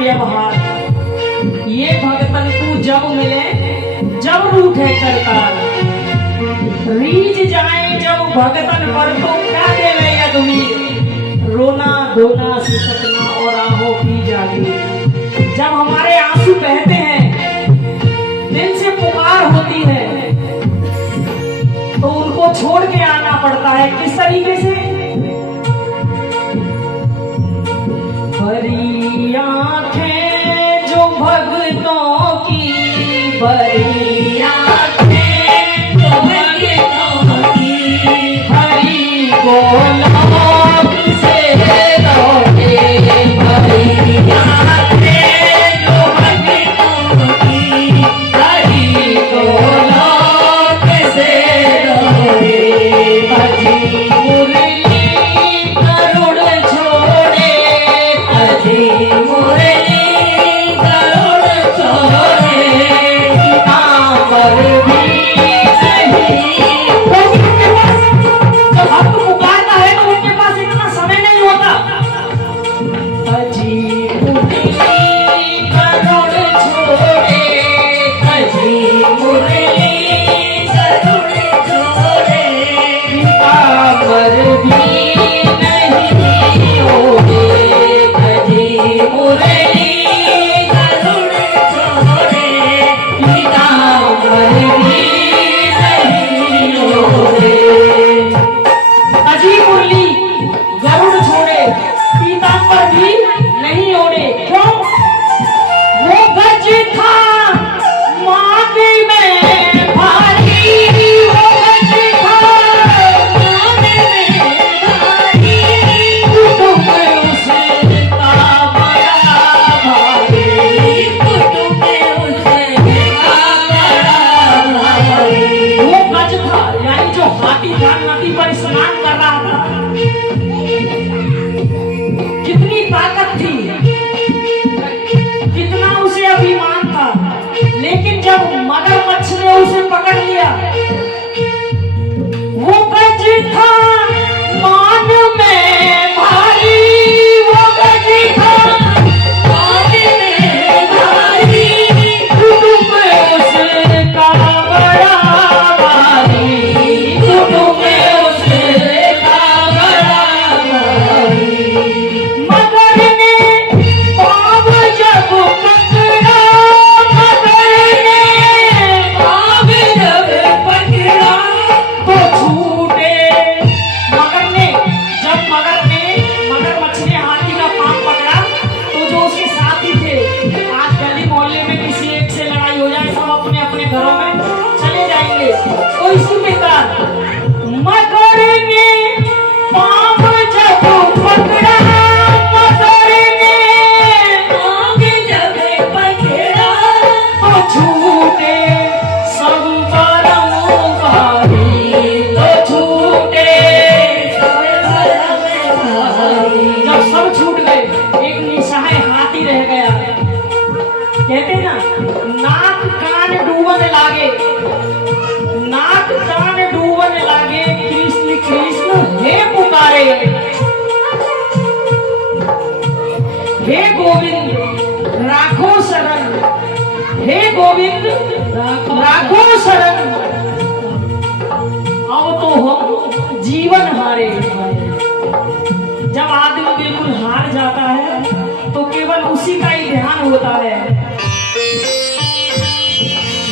व्यवहार। ये भगतन तू जब मिले जब रूठे करतार, रीझ जाए जब भगतन पर तो क्या देवे अदमीर, रोना धोना सिसकना और आहों की जागी। जब हमारे आंसू बहते हैं, दिल से पुकार होती है, तो उनको छोड़ के आना पड़ता है। किस तरीके से? भरी आंखें जो भक्तों की, भरी आंखें जो भक्तों की, हरि गोलोक से लौटे। भरी आंखें जो भक्तों की, हरि गोलोक से लौटे। भजी मुरली करुण छोड़े, भजी मुरली करुण छोड़े, कांवर भी नहीं। जब भक्त पुकारता है तो उनके पास इतना समय नहीं होता। भजी मुरली करुण छोड़े, भजी मुरली करुण छोड़े, कांवर भी नहीं होगे। भजी मुरली करुण छोड़े, कांवर भी नहीं होगे। भजी मुरली गरुड़ छोड़े, पीताम्बर भी नहीं ओढ़े। क्यों? वो गज था मांग में भारी, वो गज था मांग में भारी, कुटुंब उसका बड़ा भारी, कुटुंब उसका बड़ा भारी। वो गज था यानी जो हाथी था, नदी पर स्नान कर रहा था। कितनी ताकत थी, कितना उसे अभिमान था, लेकिन जब मगरमच्छ ने उसे पकड़ लिया, वो गज था मान में भारी, वो गज था मान में भारी, कुटुंब उसका बड़ा भारी, कुटुंब उसका बड़ा भारी। मगर ने पाँव जब पकड़ा, मगर ने पाँव जब पकड़ा तो छूटे। मगरमच्छ ने हाथी का पाँव पकड़ा तो जो उसके साथी थे, आज गली मोहल्ले में किसी एक से लड़ाई हो जाए, सब अपने अपने घरों में चले जाएंगे, तो इसी प्रकार मगर ने पाँव जब पकड़ा, मगर ने पाँव जब पकड़ा तो छूटे सब परम भारी, तो छूटे सब परम भारी। जब सब छूट गए, एक निसहाय हाथी रह गया। कहते ना, नाक कान डूबन लागे, नाक कान डूबन लागे, कृष्ण कृष्ण हे पुकारे। हे गोविंद राखो शरण, हे गोविंद राखो शरण। अब तो हम जीवन हारे। जब आदमी बिल्कुल हार जाता है तो केवल उसी का ही ध्यान होता है।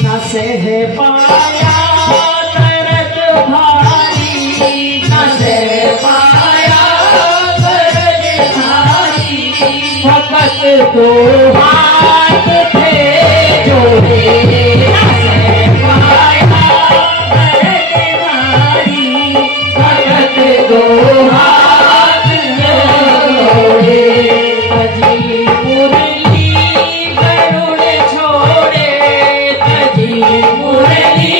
न सह पाया दर्द भारी, न सह पाया दर्द भारी, भगत को हाथ थे जोड़े। न सह पाया दर्द भारी, भगत को हाथ जोड़े। भजी मुरली गरुड़ छोड़े, भजी मुरली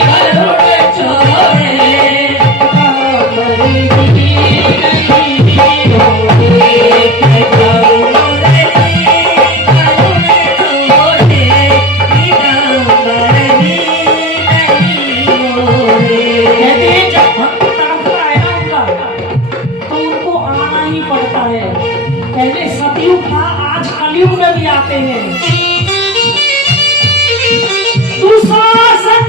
गरुड़ छोड़े, कांवर भी नहीं होगे। भजी मुरली गरुड़ छोड़े, कांवर भी नहीं होगे। कहते हैं जब भक्त तड़पता है ना उनका, तो उनको आना ही पड़ता है। पहले सतयुग था, आज कल कलयुग में भी आते हैं। दुशासन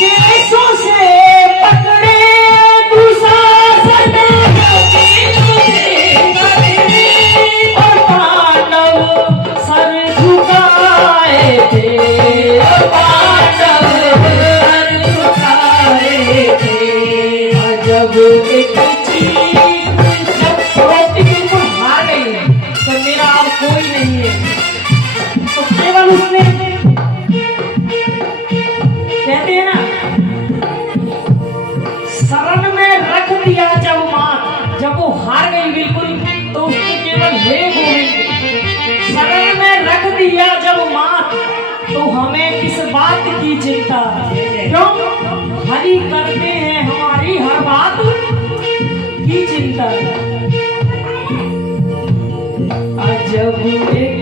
केसों से पकड़े, दुशासन और पांडव सर झुकाए थे, पांडव सर झुकाए थे। जब एक चीज जब द्रौपदी बिल्कुल हार गई तो मेरा अब कोई नहीं है, तो केवल उसने कहते हैं ना, शरण में रख दिया जब मात, जब वो हार गई बिल्कुल तो उसने केवल हे गोविंद शरण में रख दिया जब मात, तो हमें किस बात की चिंता, क्यों हरि करते हैं हमारी हर बात की चिंता। जब एक